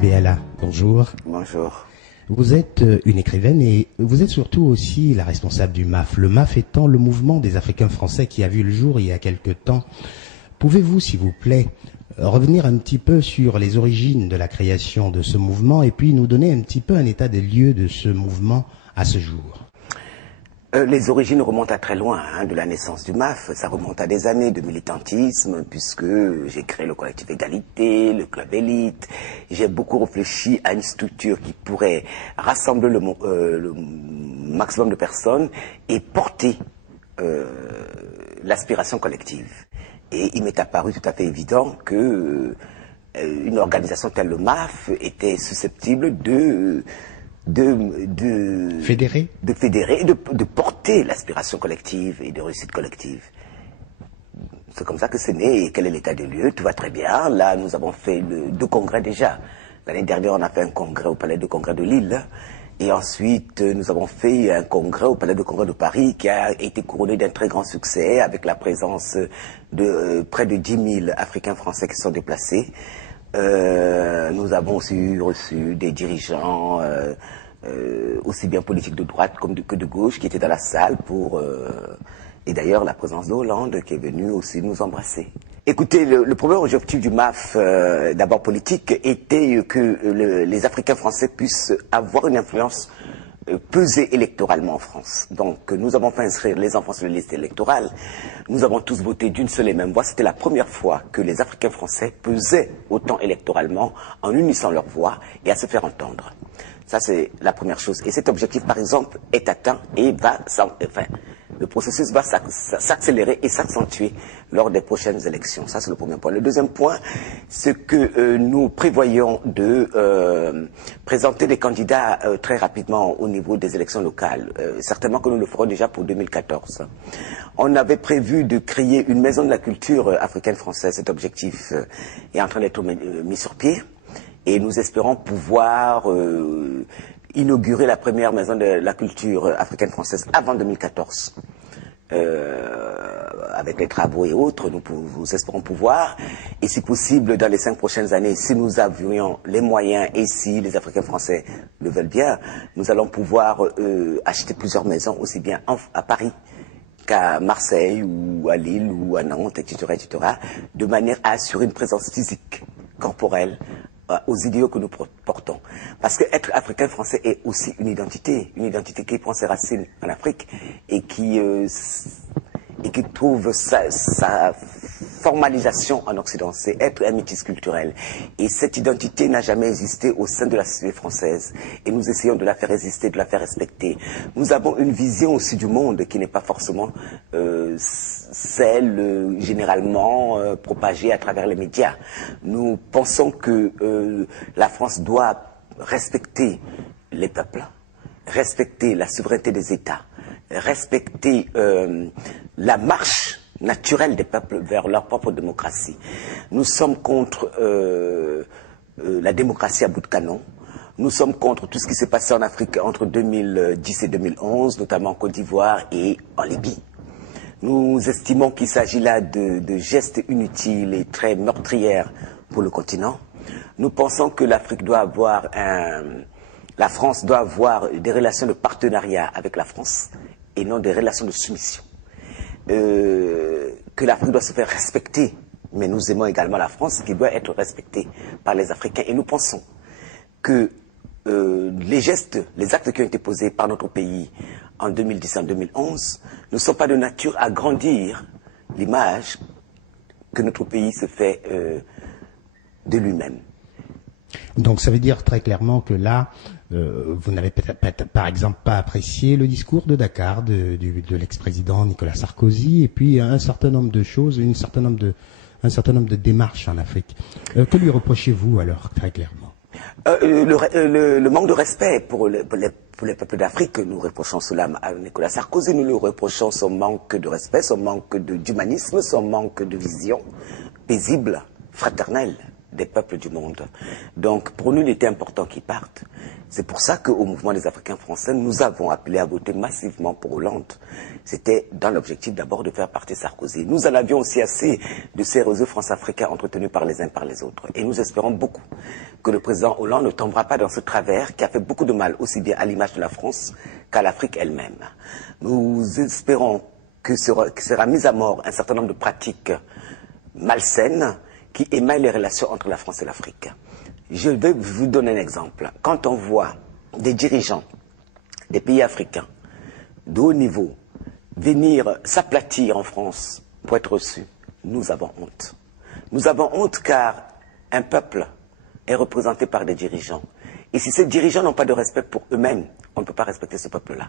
Beala, bonjour. Bonjour. Vous êtes une écrivaine et vous êtes surtout aussi la responsable du MAF. Le MAF étant le mouvement des Africains français qui a vu le jour il y a quelque temps. Pouvez-vous, s'il vous plaît, revenir un petit peu sur les origines de la création de ce mouvement et puis nous donner un petit peu un état des lieux de ce mouvement à ce jour? Les origines remontent à très loin, de la naissance du MAF. Ça remonte à des années de militantisme, puisque j'ai créé le collectif Égalité, le club Élite. J'ai beaucoup réfléchi à une structure qui pourrait rassembler le maximum de personnes et porter l'aspiration collective. Et il m'est apparu tout à fait évident que une organisation telle le MAF était susceptible de fédérer, de porter l'aspiration collective et de réussite collective. C'est comme ça que c'est né. Et quel est l'état des lieux? Tout va très bien. Là, nous avons fait deux congrès déjà. L'année dernière, on a fait un congrès au Palais de Congrès de Lille. Et ensuite, nous avons fait un congrès au Palais de Congrès de Paris qui a été couronné d'un très grand succès avec la présence de près de 10 000 Africains français qui sont déplacés. Nous avons aussi reçu des dirigeants aussi bien politiques de droite que de gauche qui étaient dans la salle pour et d'ailleurs la présence de Hollande qui est venu aussi nous embrasser. Écoutez, le premier objectif du MAF, d'abord politique, était que les Africains français puissent avoir une influence peser électoralement en France. Donc nous avons fait inscrire les enfants sur les listes électorales. Nous avons tous voté d'une seule et même voix. C'était la première fois que les Africains français pesaient autant électoralement en unissant leur voix et à se faire entendre. Ça c'est la première chose. Et cet objectif par exemple est atteint et le processus va s'accélérer et s'accentuer lors des prochaines élections. Ça, c'est le premier point. Le deuxième point, c'est que nous prévoyons de présenter des candidats très rapidement au niveau des élections locales. Certainement que nous le ferons déjà pour 2014. On avait prévu de créer une maison de la culture africaine française. Cet objectif est en train d'être mis sur pied. Et nous espérons pouvoir inaugurer la première maison de la culture africaine française avant 2014. Avec les travaux et autres, nous espérons pouvoir, et si possible dans les 5 prochaines années, si nous avions les moyens et si les Africains français le veulent bien, nous allons pouvoir acheter plusieurs maisons, aussi bien à Paris qu'à Marseille ou à Lille ou à Nantes, etc., de manière à assurer une présence physique, corporelle, aux idéaux que nous portons. Parce que être africain français est aussi une identité qui prend ses racines en Afrique et qui trouve sa formalisation en Occident. C'est être un métis culturel. Et cette identité n'a jamais existé au sein de la société française. Et nous essayons de la faire exister, de la faire respecter. Nous avons une vision aussi du monde qui n'est pas forcément celle généralement propagée à travers les médias. Nous pensons que la France doit respecter les peuples, respecter la souveraineté des États, respecter la marche naturelle des peuples vers leur propre démocratie. Nous sommes contre la démocratie à bout de canon. Nous sommes contre tout ce qui s'est passé en Afrique entre 2010 et 2011, notamment en Côte d'Ivoire et en Libye. Nous estimons qu'il s'agit là de gestes inutiles et très meurtrières pour le continent. Nous pensons que l'Afrique doit avoir la France doit avoir des relations de partenariat avec la France et non des relations de soumission. Que l'Afrique doit se faire respecter, mais nous aimons également la France qui doit être respectée par les Africains. Et nous pensons que les actes qui ont été posés par notre pays en 2010 et en 2011 ne sont pas de nature à grandir l'image que notre pays se fait de lui-même. Donc ça veut dire très clairement que là, vous n'avez peut-être par exemple pas apprécié le discours de Dakar de l'ex-président Nicolas Sarkozy et puis un certain nombre de choses, un certain nombre de démarches en Afrique. Que lui reprochez-vous alors très clairement? Le manque de respect pour les peuples d'Afrique, nous reprochons cela à Nicolas Sarkozy, nous lui reprochons son manque de respect, son manque d'humanisme, son manque de vision paisible, fraternelle, des peuples du monde. Donc, pour nous, il était important qu'ils partent. C'est pour ça qu'au mouvement des Africains français, nous avons appelé à voter massivement pour Hollande. C'était dans l'objectif d'abord de faire partir Sarkozy. Nous en avions aussi assez de ces réseaux France-Africains entretenus par les uns par les autres. Et nous espérons beaucoup que le président Hollande ne tombera pas dans ce travers qui a fait beaucoup de mal, aussi bien à l'image de la France qu'à l'Afrique elle-même. Nous espérons que sera mise à mort un certain nombre de pratiques malsaines qui émaillent les relations entre la France et l'Afrique. Je vais vous donner un exemple. Quand on voit des dirigeants des pays africains de haut niveau venir s'aplatir en France pour être reçus, nous avons honte. Nous avons honte car un peuple est représenté par des dirigeants. Et si ces dirigeants n'ont pas de respect pour eux-mêmes, on ne peut pas respecter ce peuple-là.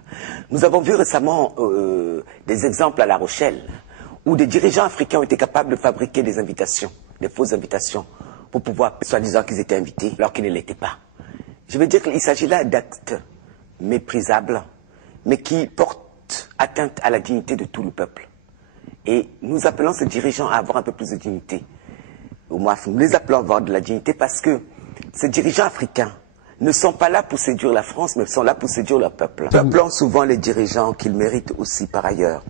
Nous avons vu récemment des exemples à La Rochelle où des dirigeants africains ont été capables de fabriquer des invitations, des fausses invitations, pour pouvoir, soi-disant qu'ils étaient invités, alors qu'ils ne l'étaient pas. Je veux dire qu'il s'agit là d'actes méprisables, mais qui portent atteinte à la dignité de tout le peuple. Et nous appelons ces dirigeants à avoir un peu plus de dignité. Au moins, nous les appelons à avoir de la dignité parce que ces dirigeants africains ne sont pas là pour séduire la France, mais sont là pour séduire leur peuple. Nous appelons souvent les dirigeants qu'ils méritent aussi par ailleurs.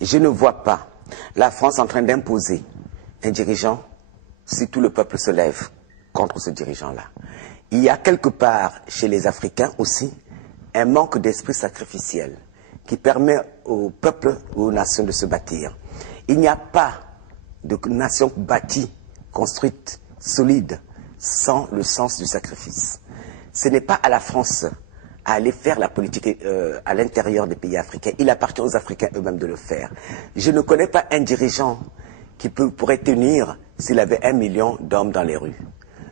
Et je ne vois pas la France en train d'imposer un dirigeant si tout le peuple se lève contre ce dirigeant-là. Il y a quelque part chez les Africains aussi un manque d'esprit sacrificiel qui permet au peuple, aux nations de se bâtir. Il n'y a pas de nation bâtie, construite, solide, sans le sens du sacrifice. Ce n'est pas à la France à aller faire la politique à l'intérieur des pays africains. Il appartient aux Africains eux-mêmes de le faire. Je ne connais pas un dirigeant qui pourrait tenir s'il avait 1 million d'hommes dans les rues.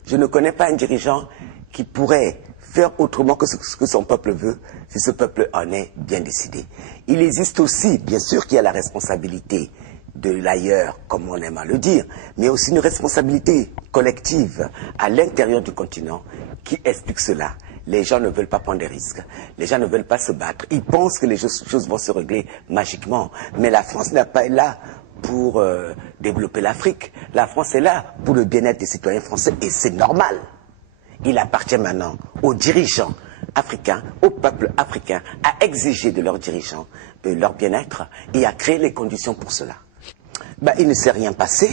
Je ne connais pas un dirigeant qui pourrait faire autrement que ce que son peuple veut, si ce peuple en est bien décidé. Il existe aussi, bien sûr qu'il y a la responsabilité de l'ailleurs, comme on aime à le dire, mais aussi une responsabilité collective à l'intérieur du continent qui explique cela. Les gens ne veulent pas prendre des risques. Les gens ne veulent pas se battre. Ils pensent que les choses vont se régler magiquement. Mais la France n'est pas là pour développer l'Afrique. La France est là pour le bien-être des citoyens français et c'est normal. Il appartient maintenant aux dirigeants africains, au peuple africain, à exiger de leurs dirigeants leur bien-être et à créer les conditions pour cela. Il ne s'est rien passé.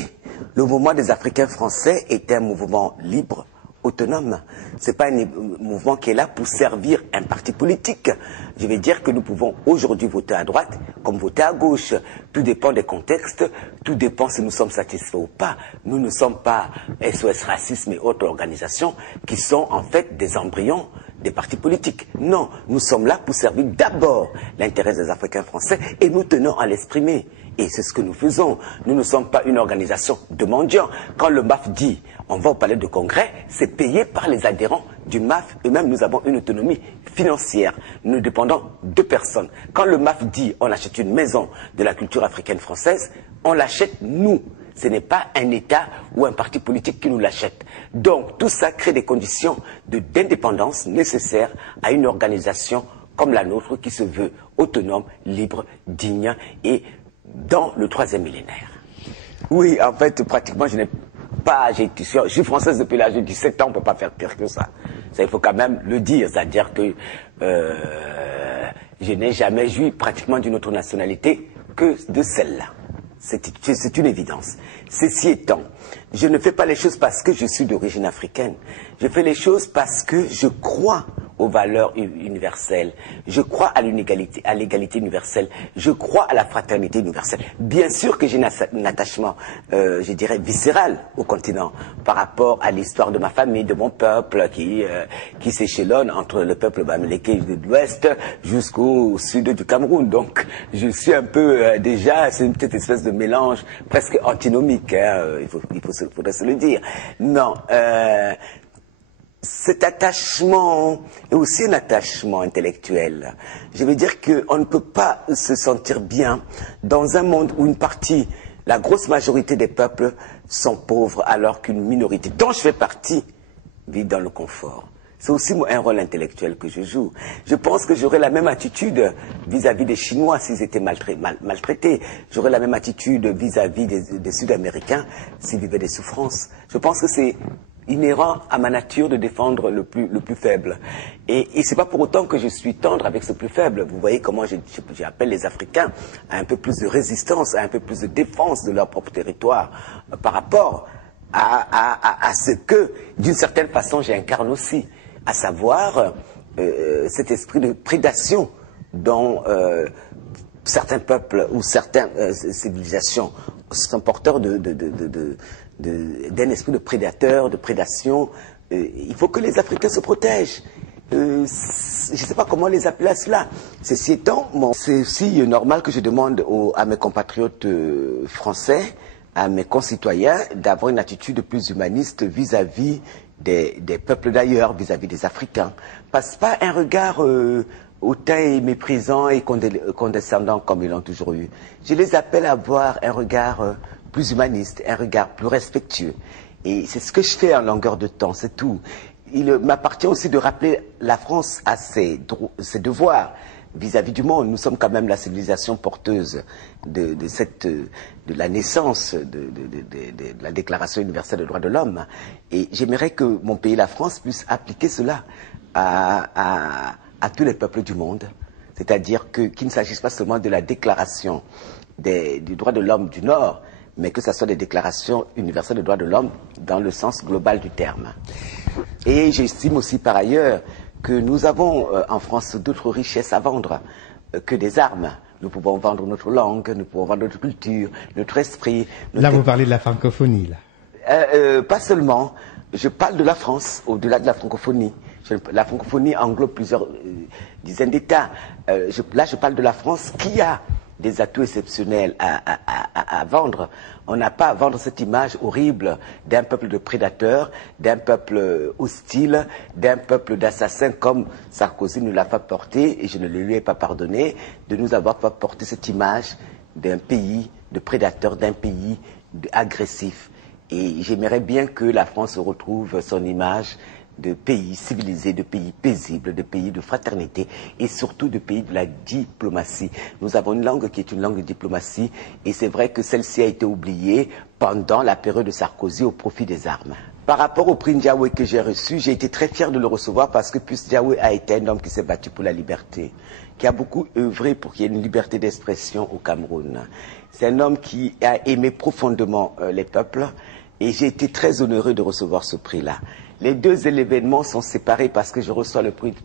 Le mouvement des Africains français était un mouvement libre, autonome. Ce n'est pas un mouvement qui est là pour servir un parti politique. Je vais dire que nous pouvons aujourd'hui voter à droite comme voter à gauche. Tout dépend des contextes, tout dépend si nous sommes satisfaits ou pas. Nous ne sommes pas SOS Racisme et autres organisations qui sont en fait des embryons des partis politiques. Non, nous sommes là pour servir d'abord l'intérêt des Africains français et nous tenons à l'exprimer. Et c'est ce que nous faisons. Nous ne sommes pas une organisation de mendiants. Quand le MAF dit on va au palais de congrès, c'est payé par les adhérents du MAF. Eux-mêmes, nous avons une autonomie financière. Nous dépendons de personnes. Quand le MAF dit on achète une maison de la culture africaine française, on l'achète nous. Ce n'est pas un État ou un parti politique qui nous l'achète. Donc tout ça crée des conditions d'indépendance nécessaires à une organisation comme la nôtre qui se veut autonome, libre, digne et dans le 3e millénaire. Oui, en fait, pratiquement, je suis française depuis l'âge de 17 ans, on ne peut pas faire pire que ça. Ça, il faut quand même le dire, c'est-à-dire que je n'ai jamais joui pratiquement d'une autre nationalité que de celle-là. C'est une évidence. Ceci étant, je ne fais pas les choses parce que je suis d'origine africaine. Je fais les choses parce que je crois aux valeurs universelles. Je crois à l'égalité universelle. Je crois à la fraternité universelle. Bien sûr que j'ai un attachement, je dirais, viscéral au continent par rapport à l'histoire de ma famille, de mon peuple qui s'échelonne entre le peuple bamileke de l'Ouest jusqu'au sud du Cameroun. Donc, je suis un peu déjà, c'est une petite espèce de mélange presque antinomique. Hein, faudrait se le dire. Non. Cet attachement est aussi un attachement intellectuel. Je veux dire qu'on ne peut pas se sentir bien dans un monde où la grosse majorité des peuples sont pauvres alors qu'une minorité, dont je fais partie, vit dans le confort. C'est aussi un rôle intellectuel que je joue. Je pense que j'aurais la même attitude vis-à-vis des Chinois s'ils étaient maltraités. J'aurais la même attitude vis-à-vis des Sud-Américains s'ils vivaient des souffrances. Je pense que c'est inhérent à ma nature de défendre le plus faible. Et c'est pas pour autant que je suis tendre avec ce plus faible. Vous voyez comment j'appelle les Africains à un peu plus de résistance, à un peu plus de défense de leur propre territoire par rapport à ce que, d'une certaine façon, j'incarne aussi, à savoir cet esprit de prédation dont certains peuples ou certaines civilisations sont porteurs d'un esprit de prédateur, de prédation. Il faut que les Africains se protègent. Je ne sais pas comment les appeler à cela. Ceci étant, c'est aussi normal que je demande à mes compatriotes français, à mes concitoyens, d'avoir une attitude plus humaniste vis-à-vis des peuples d'ailleurs, vis-à-vis des Africains. Passe pas un regard hautain et méprisant et condescendant comme ils l'ont toujours eu. Je les appelle à avoir un regard plus humaniste, un regard plus respectueux. Et c'est ce que je fais en longueur de temps, c'est tout. Il m'appartient aussi de rappeler la France à ses devoirs vis-à-vis du monde. Nous sommes quand même la civilisation porteuse de la naissance de la Déclaration universelle des droits de l'homme. Et j'aimerais que mon pays, la France, puisse appliquer cela à tous les peuples du monde. C'est-à-dire qu'il ne s'agisse pas seulement de la Déclaration des droits de l'homme du Nord, mais que ce soit des déclarations universelles des droits de l'homme dans le sens global du terme. Et j'estime aussi par ailleurs que nous avons en France d'autres richesses à vendre que des armes. Nous pouvons vendre notre langue, nous pouvons vendre notre culture, notre esprit. Là, vous parlez de la francophonie, là. Pas seulement. Je parle de la France, au-delà de la francophonie. La francophonie englobe plusieurs dizaines d'États. Là, je parle de la France qui a des atouts exceptionnels à vendre. On n'a pas à vendre cette image horrible d'un peuple de prédateurs, d'un peuple hostile, d'un peuple d'assassins comme Sarkozy nous l'a fait porter, et je ne le lui ai pas pardonné, de nous avoir fait porter cette image d'un pays de prédateurs, d'un pays agressif. Et j'aimerais bien que la France retrouve son image de pays civilisés, de pays paisibles, de pays de fraternité et surtout de pays de la diplomatie. Nous avons une langue qui est une langue de diplomatie et c'est vrai que celle-ci a été oubliée pendant la période de Sarkozy au profit des armes. Par rapport au prix Ndiaye que j'ai reçu, j'ai été très fier de le recevoir parce que Ndiaye a été un homme qui s'est battu pour la liberté, qui a beaucoup œuvré pour qu'il y ait une liberté d'expression au Cameroun. C'est un homme qui a aimé profondément les peuples et j'ai été très honoré de recevoir ce prix-là. Les deux événements sont séparés parce que je reçois le prix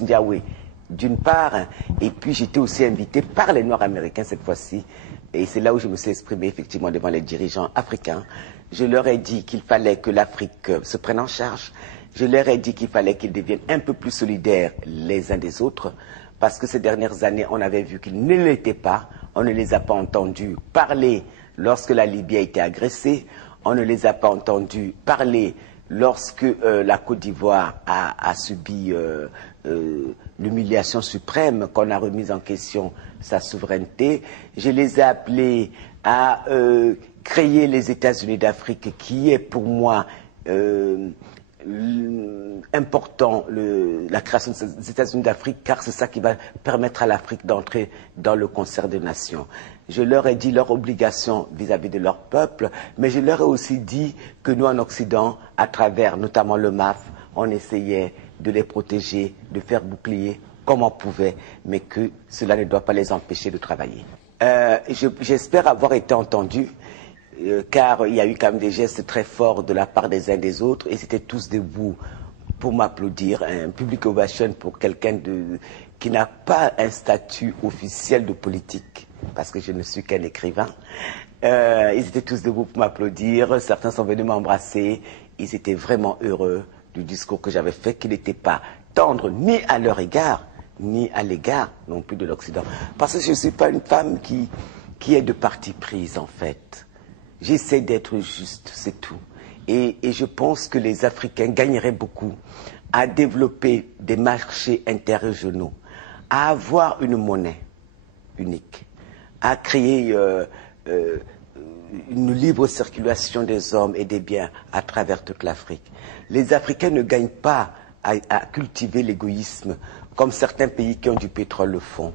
Ndiaye d'une part, et puis j'étais aussi invité par les Noirs américains cette fois-ci, et c'est là où je me suis exprimé effectivement devant les dirigeants africains. Je leur ai dit qu'il fallait que l'Afrique se prenne en charge, je leur ai dit qu'il fallait qu'ils deviennent un peu plus solidaires les uns des autres, parce que ces dernières années, on avait vu qu'ils ne l'étaient pas, on ne les a pas entendus parler lorsque la Libye a été agressée, on ne les a pas entendus parler lorsque la Côte d'Ivoire a subi l'humiliation suprême, qu'on a remise en question sa souveraineté. Je les ai appelés à créer les États-Unis d'Afrique, qui est pour moi important, la création des États-Unis d'Afrique, car c'est ça qui va permettre à l'Afrique d'entrer dans le concert des nations. Je leur ai dit leur obligation vis-à-vis de leur peuple, mais je leur ai aussi dit que nous, en Occident, à travers notamment le MAF, on essayait de les protéger, de faire bouclier comme on pouvait, mais que cela ne doit pas les empêcher de travailler. J'espère avoir été entendu, car il y a eu quand même des gestes très forts de la part des uns des autres, et c'était tous debout pour m'applaudir, un public ovation pour quelqu'un qui n'a pas un statut officiel de politique, parce que je ne suis qu'un écrivain. Ils étaient tous debout pour m'applaudir, certains sont venus m'embrasser, ils étaient vraiment heureux du discours que j'avais fait, qui n'était pas tendre ni à leur égard, ni à l'égard non plus de l'Occident. Parce que je ne suis pas une femme qui est de parti prise en fait. J'essaie d'être juste, c'est tout. Et je pense que les Africains gagneraient beaucoup à développer des marchés interrégionaux, à avoir une monnaie unique, à créer une libre circulation des hommes et des biens à travers toute l'Afrique. Les Africains ne gagnent pas à cultiver l'égoïsme, comme certains pays qui ont du pétrole le font.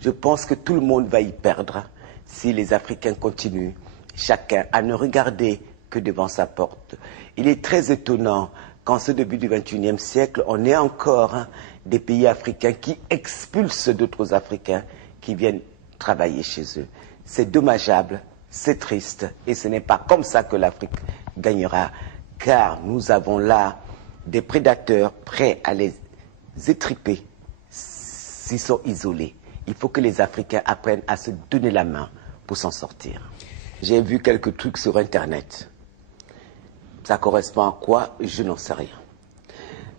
Je pense que tout le monde va y perdre si les Africains continuent, chacun, à ne regarder que devant sa porte. Il est très étonnant qu'en ce début du XXIe siècle, on ait encore des pays africains qui expulsent d'autres Africains qui viennent travailler chez eux. C'est dommageable, c'est triste, et ce n'est pas comme ça que l'Afrique gagnera, car nous avons là des prédateurs prêts à les étriper s'ils sont isolés. Il faut que les Africains apprennent à se donner la main pour s'en sortir. J'ai vu quelques trucs sur Internet. Ça correspond à quoi? Je n'en sais rien.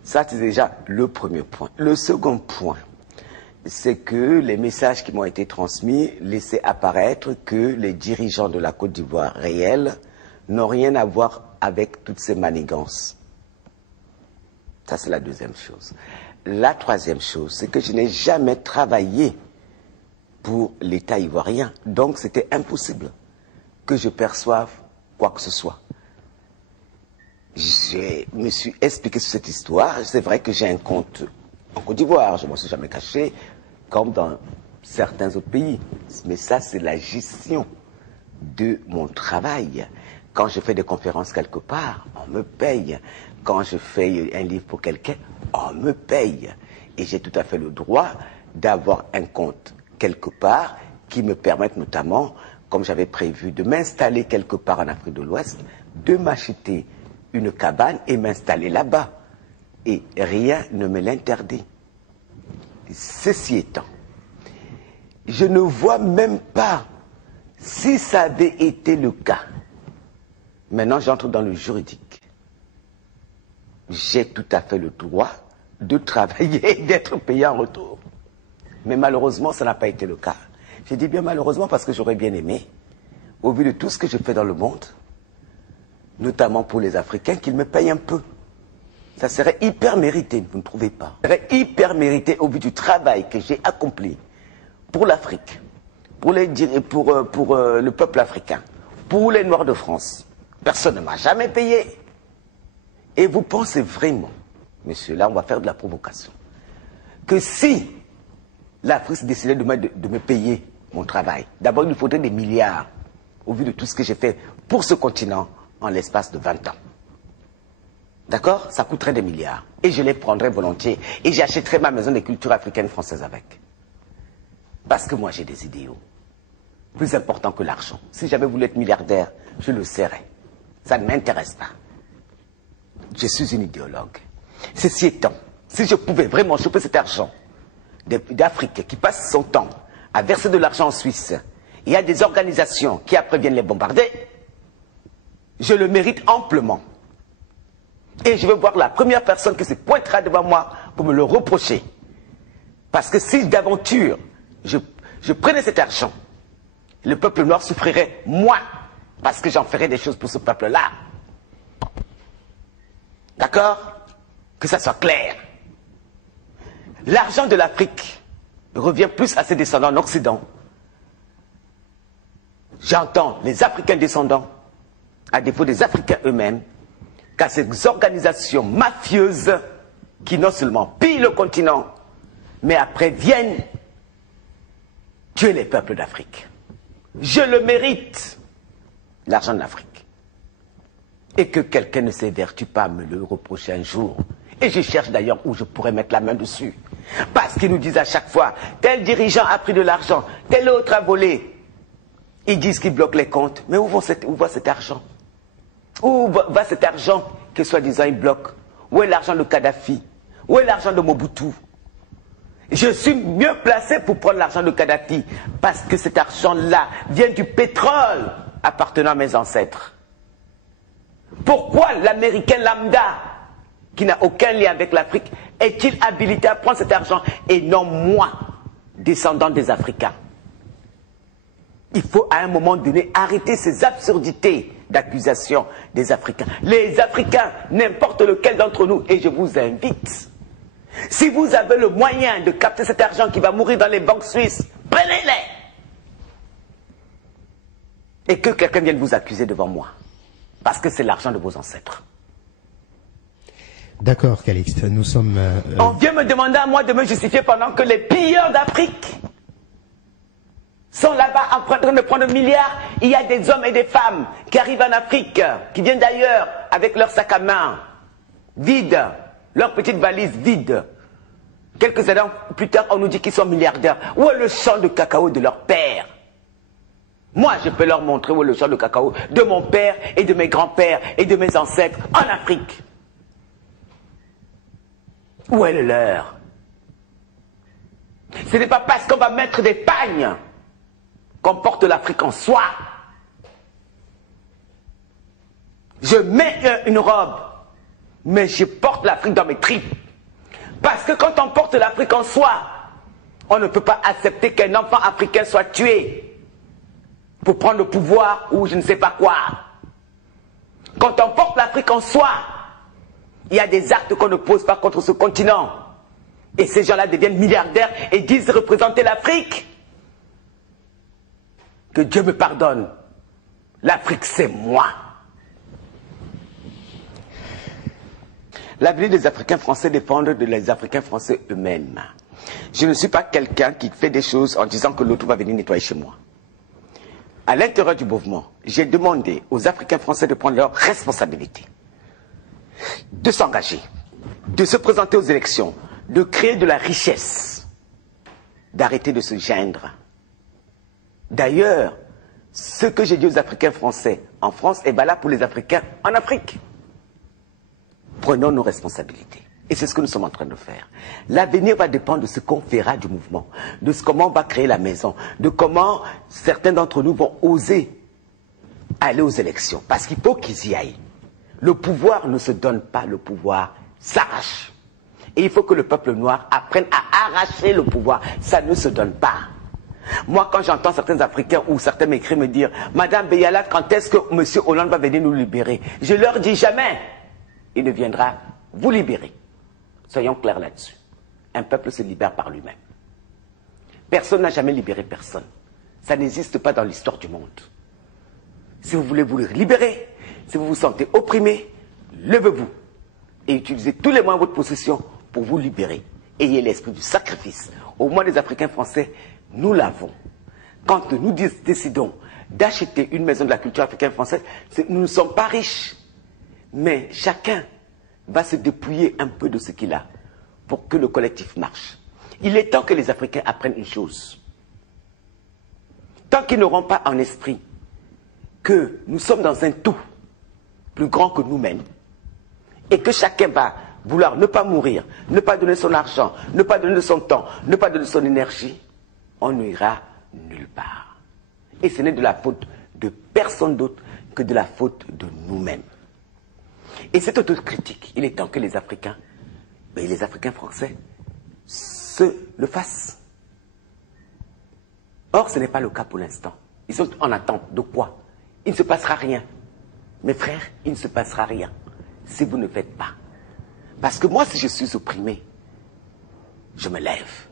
Ça, c'est déjà le premier point. Le second point, c'est que les messages qui m'ont été transmis laissaient apparaître que les dirigeants de la Côte d'Ivoire réelle n'ont rien à voir avec toutes ces manigances. Ça, c'est la deuxième chose. La troisième chose, c'est que je n'ai jamais travaillé pour l'État ivoirien. Donc, c'était impossible que je perçoive quoi que ce soit. Je me suis expliqué sur cette histoire. C'est vrai que j'ai un compte en Côte d'Ivoire. Je ne m'en suis jamais caché, comme dans certains autres pays. Mais ça, c'est la gestion de mon travail. Quand je fais des conférences quelque part, on me paye. Quand je fais un livre pour quelqu'un, on me paye. Et j'ai tout à fait le droit d'avoir un compte quelque part qui me permette notamment, comme j'avais prévu, de m'installer quelque part en Afrique de l'Ouest, de m'acheter une cabane et m'installer là-bas. Et rien ne me l'interdit. Ceci étant, je ne vois même pas si ça avait été le cas. Maintenant, j'entre dans le juridique. J'ai tout à fait le droit de travailler et d'être payé en retour. Mais malheureusement, ça n'a pas été le cas. Je dis bien malheureusement parce que j'aurais bien aimé, au vu de tout ce que je fais dans le monde, notamment pour les Africains, qu'ils me payent un peu. Ça serait hyper mérité, vous ne trouvez pas? Ça serait hyper mérité au vu du travail que j'ai accompli pour l'Afrique, pour le peuple africain, pour les Noirs de France. Personne ne m'a jamais payé. Et vous pensez vraiment, monsieur, là on va faire de la provocation, que si l'Afrique décidait de me payer mon travail, d'abord il nous faudrait des milliards, au vu de tout ce que j'ai fait pour ce continent en l'espace de 20 ans. D'accord? Ça coûterait des milliards. Et je les prendrais volontiers. Et j'achèterais ma maison des cultures africaines françaises avec. Parce que moi j'ai des idéaux. Plus importants que l'argent. Si j'avais voulu être milliardaire, je le serais. Ça ne m'intéresse pas. Je suis une idéologue. Ceci étant, si je pouvais vraiment choper cet argent d'Afrique qui passe son temps à verser de l'argent en Suisse, il y a des organisations qui après viennent les bombarder, je le mérite amplement. Et je veux voir la première personne qui se pointera devant moi pour me le reprocher. Parce que si d'aventure je prenais cet argent, le peuple noir souffrirait moins, parce que j'en ferais des choses pour ce peuple-là. D'accord? Que ça soit clair. L'argent de l'Afrique revient plus à ses descendants en Occident. J'entends les Africains descendants, à défaut des Africains eux-mêmes, qu'à ces organisations mafieuses qui non seulement pillent le continent, mais après viennent tuer les peuples d'Afrique. Je le mérite, l'argent de l'Afrique. Et que quelqu'un ne s'évertue pas à me le reprocher un jour. Et je cherche d'ailleurs où je pourrais mettre la main dessus. Parce qu'ils nous disent à chaque fois, tel dirigeant a pris de l'argent, tel autre a volé. Ils disent qu'ils bloquent les comptes. Mais où va cet argent? Où va cet argent que soi-disant ils bloquent? Où est l'argent de Kadhafi? Où est l'argent de Mobutu? Je suis mieux placé pour prendre l'argent de Kadhafi parce que cet argent-là vient du pétrole appartenant à mes ancêtres. Pourquoi l'Américain lambda, qui n'a aucun lien avec l'Afrique, est-il habilité à prendre cet argent et non moi, descendant des Africains? Il faut à un moment donné arrêter ces absurdités d'accusation des Africains. Les Africains, n'importe lequel d'entre nous, et je vous invite, si vous avez le moyen de capter cet argent qui va mourir dans les banques suisses, prenez-les. Et que quelqu'un vienne vous accuser devant moi. Parce que c'est l'argent de vos ancêtres. D'accord, Calixte, nous sommes... On vient me demander à moi de me justifier pendant que les pilleurs d'Afrique sont là-bas en train de prendre milliards. Il y a des hommes et des femmes qui arrivent en Afrique, qui viennent d'ailleurs avec leur sac à main vide, leur petite valise vide. Quelques années plus tard, on nous dit qu'ils sont milliardaires. Où est le champ de cacao de leur père? Moi, je peux leur montrer où est le champ de cacao de mon père et de mes grands-pères et de mes ancêtres en Afrique. Où est le leur? Ce n'est pas parce qu'on va mettre des pagnes qu'on porte l'Afrique en soi. Je mets une robe, mais je porte l'Afrique dans mes tripes. Parce que quand on porte l'Afrique en soi, on ne peut pas accepter qu'un enfant africain soit tué pour prendre le pouvoir ou je ne sais pas quoi. Quand on porte l'Afrique en soi, il y a des actes qu'on ne pose pas contre ce continent. Et ces gens-là deviennent milliardaires et disent représenter l'Afrique. Que Dieu me pardonne. L'Afrique, c'est moi. L'avenir des Africains français dépend des Africains français eux-mêmes. Je ne suis pas quelqu'un qui fait des choses en disant que l'autre va venir nettoyer chez moi. À l'intérieur du mouvement, j'ai demandé aux Africains français de prendre leurs responsabilités, de s'engager, de se présenter aux élections, de créer de la richesse, d'arrêter de se geindre. D'ailleurs, ce que j'ai dit aux Africains français en France est valable pour les Africains en Afrique. Prenons nos responsabilités. Et c'est ce que nous sommes en train de faire. L'avenir va dépendre de ce qu'on fera du mouvement, de comment on va créer la maison, de comment certains d'entre nous vont oser aller aux élections. Parce qu'il faut qu'ils y aillent. Le pouvoir ne se donne pas, le pouvoir s'arrache. Et il faut que le peuple noir apprenne à arracher le pouvoir. Ça ne se donne pas. Moi, quand j'entends certains Africains ou certains m'écrivent me dire « Madame Beyala, quand est-ce que M. Hollande va venir nous libérer ?» Je leur dis jamais. Il ne viendra vous libérer. Soyons clairs là-dessus. Un peuple se libère par lui-même. Personne n'a jamais libéré personne. Ça n'existe pas dans l'histoire du monde. Si vous voulez vous libérer, si vous vous sentez opprimé, levez-vous et utilisez tous les moyens à votre possession pour vous libérer. Ayez l'esprit du sacrifice. Au moins les Africains français, nous l'avons. Quand nous décidons d'acheter une maison de la culture africaine française, nous ne sommes pas riches. Mais chacun va se dépouiller un peu de ce qu'il a pour que le collectif marche. Il est temps que les Africains apprennent une chose. Tant qu'ils n'auront pas en esprit que nous sommes dans un tout plus grand que nous-mêmes et que chacun va vouloir ne pas mourir, ne pas donner son argent, ne pas donner son temps, ne pas donner son énergie, on n'ira nulle part. Et ce n'est de la faute de personne d'autre que de la faute de nous-mêmes. Et cette autocritique, il est temps que les Africains, et les Africains français, le fassent. Or, ce n'est pas le cas pour l'instant. Ils sont en attente de quoi? Il ne se passera rien. Mes frères, il ne se passera rien si vous ne faites pas. Parce que moi, si je suis opprimé, je me lève.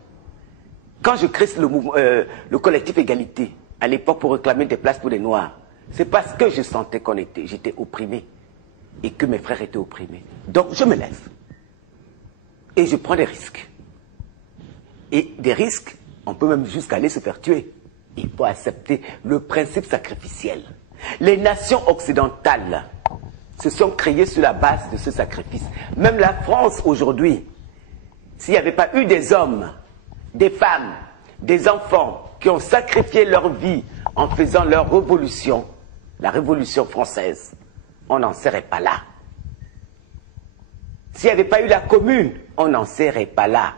Quand je crée le collectif Égalité, à l'époque pour réclamer des places pour les Noirs, c'est parce que je sentais j'étais opprimé. Et que mes frères étaient opprimés. Donc je me lève. Et je prends des risques. Et des risques, on peut même jusqu'à aller se faire tuer. Il faut accepter le principe sacrificiel. Les nations occidentales se sont créées sur la base de ce sacrifice. Même la France aujourd'hui, s'il n'y avait pas eu des hommes, des femmes, des enfants qui ont sacrifié leur vie en faisant leur révolution, la révolution française, on n'en serait pas là. S'il n'y avait pas eu la commune, on n'en serait pas là.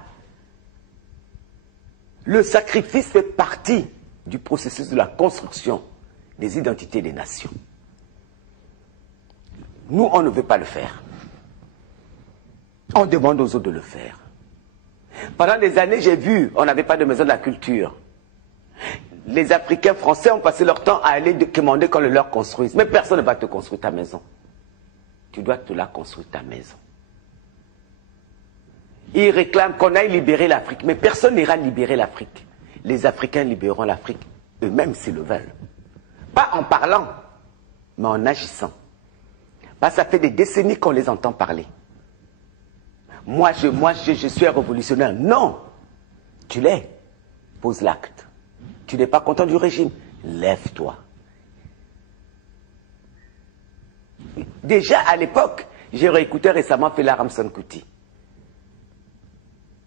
Le sacrifice fait partie du processus de la construction des identités des nations. Nous, on ne veut pas le faire. On demande aux autres de le faire. Pendant des années, j'ai vu, on n'avait pas de maison de la culture. Les Africains français ont passé leur temps à aller demander qu'on le leur construise. Mais personne ne va te construire ta maison. Tu dois te la construire ta maison. Ils réclament qu'on aille libérer l'Afrique. Mais personne n'ira libérer l'Afrique. Les Africains libéreront l'Afrique eux-mêmes s'ils le veulent. Pas en parlant, mais en agissant. Parce que ça fait des décennies qu'on les entend parler. moi je suis un révolutionnaire. Non, tu l'es. Pose l'acte. Tu n'es pas content du régime. Lève-toi. Déjà à l'époque, j'ai réécouté récemment Fela Ramson Kuti.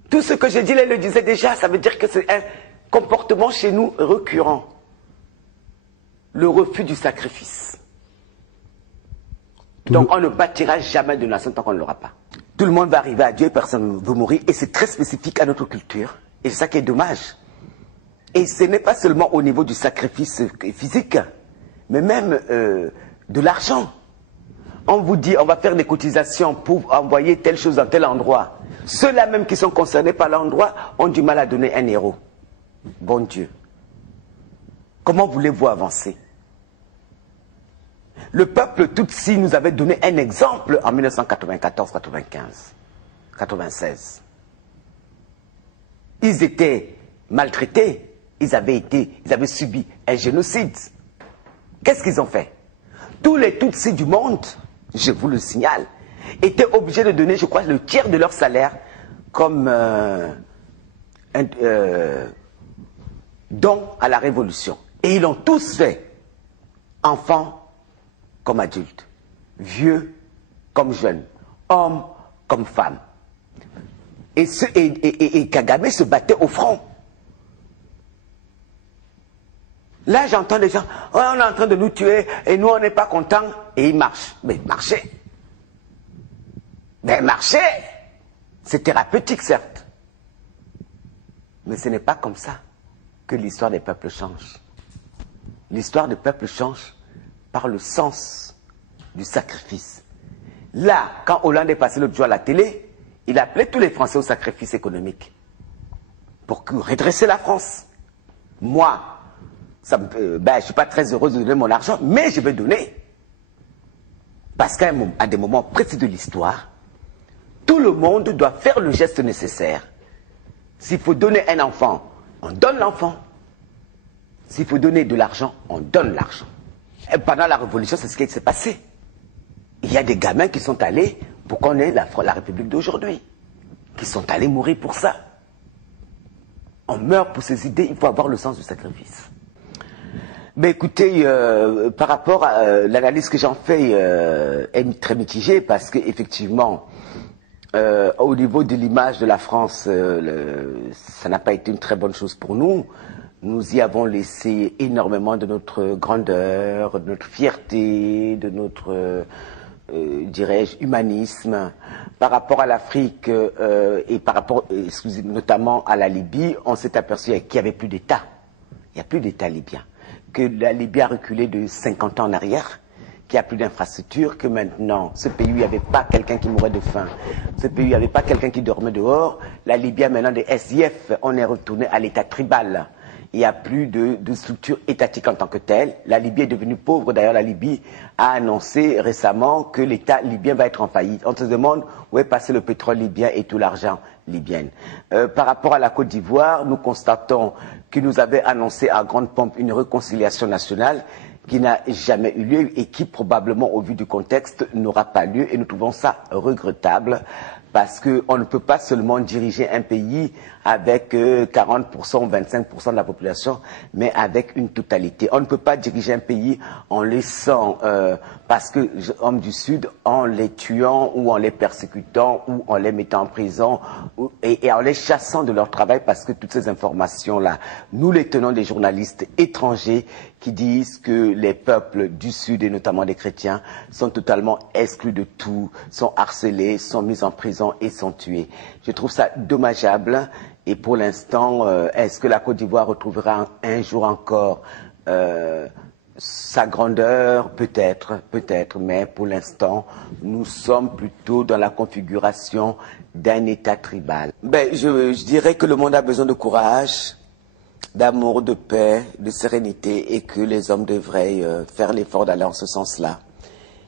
Tout ce que j'ai dit, elle le disait déjà. Ça veut dire que c'est un comportement chez nous récurrent. Le refus du sacrifice. Donc on ne bâtira jamais de nation tant qu'on ne l'aura pas. Tout le monde va arriver à Dieu, personne ne veut mourir. Et c'est très spécifique à notre culture. Et c'est ça qui est dommage. Et ce n'est pas seulement au niveau du sacrifice physique, mais même de l'argent. On vous dit, on va faire des cotisations pour envoyer telle chose dans tel endroit. Ceux-là même qui sont concernés par l'endroit ont du mal à donner un héros. Bon Dieu. Comment voulez-vous avancer? Le peuple Tutsi nous avait donné un exemple en 1994, 95, 96. Ils étaient maltraités, ils avaient subi un génocide. Qu'est-ce qu'ils ont fait? Tous les Tutsis du monde, je vous le signale, étaient obligés de donner, je crois, le tiers de leur salaire comme don à la révolution. Et ils l'ont tous fait, enfants comme adultes, vieux comme jeunes, hommes comme femmes. Et Kagame se battait au front. Là, j'entends des gens, oh, on est en train de nous tuer et nous, on n'est pas contents. Et ils marchent. Mais marcher. Mais marcher, c'est thérapeutique, certes. Mais ce n'est pas comme ça que l'histoire des peuples change. L'histoire des peuples change par le sens du sacrifice. Là, quand Hollande est passé l'autre jour à la télé, il appelait tous les Français au sacrifice économique pour redresser la France. Moi, je ne suis pas très heureuse de donner mon argent, mais je vais donner. Parce qu'à des moments précis de l'histoire, tout le monde doit faire le geste nécessaire. S'il faut donner un enfant, on donne l'enfant. S'il faut donner de l'argent, on donne l'argent. Et pendant la Révolution, c'est ce qui s'est passé. Il y a des gamins qui sont allés pour qu'on ait la République d'aujourd'hui, qui sont allés mourir pour ça. On meurt pour ces idées, il faut avoir le sens du sacrifice. Mais écoutez, par rapport à l'analyse que j'en fais est très mitigée parce qu'effectivement, au niveau de l'image de la France, ça n'a pas été une très bonne chose pour nous. Nous y avons laissé énormément de notre grandeur, de notre fierté, de notre, dirais-je, humanisme. Par rapport à l'Afrique et par rapport, notamment à la Libye, on s'est aperçu qu'il n'y avait plus d'État. Il n'y a plus d'État libyen. Que la Libye a reculé de 50 ans en arrière, qu'il n'y a plus d'infrastructures, que maintenant, ce pays où il n'y avait pas quelqu'un qui mourait de faim, ce pays où il n'y avait pas quelqu'un qui dormait dehors, la Libye a maintenant des SIF, on est retourné à l'état tribal. Il n'y a plus de structure étatique en tant que telle. La Libye est devenue pauvre. D'ailleurs, la Libye a annoncé récemment que l'État libyen va être en faillite. On se demande où est passé le pétrole libyen et tout l'argent libyen. Par rapport à la Côte d'Ivoire, nous constatons qu'ils nous avaient annoncé à grande pompe une réconciliation nationale qui n'a jamais eu lieu et qui probablement, au vu du contexte, n'aura pas lieu. Et nous trouvons ça regrettable. Parce qu'on ne peut pas seulement diriger un pays avec 40% ou 25% de la population, mais avec une totalité. On ne peut pas diriger un pays en laissant, parce que hommes du Sud, en les tuant ou en les persécutant ou en les mettant en prison et en les chassant de leur travail, parce que toutes ces informations-là, nous les tenons des journalistes étrangers qui disent que les peuples du Sud, et notamment des chrétiens, sont totalement exclus de tout, sont harcelés, sont mis en prison et sont tués. Je trouve ça dommageable. Et pour l'instant, est-ce que la Côte d'Ivoire retrouvera un jour encore sa grandeur? Peut-être, peut-être, mais pour l'instant, nous sommes plutôt dans la configuration d'un État tribal. Je dirais que le monde a besoin de courage, d'amour, de paix, de sérénité, et que les hommes devraient faire l'effort d'aller en ce sens-là.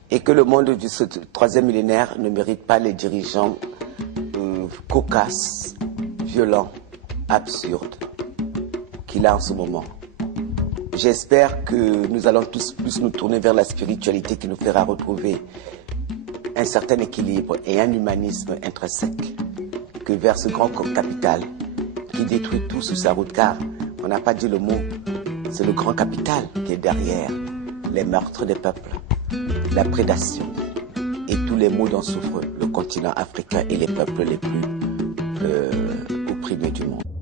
Et que le monde du troisième millénaire ne mérite pas les dirigeants cocasses, violents, absurdes qu'il a en ce moment. J'espère que nous allons tous plus nous tourner vers la spiritualité qui nous fera retrouver un un certain équilibre et un humanisme intrinsèque que vers ce grand capital qui détruit tout sur sa route, car on n'a pas dit le mot, c'est le grand capital qui est derrière les meurtres des peuples, la prédation et tous les maux dont souffre le continent africain et les peuples les plus opprimés du monde.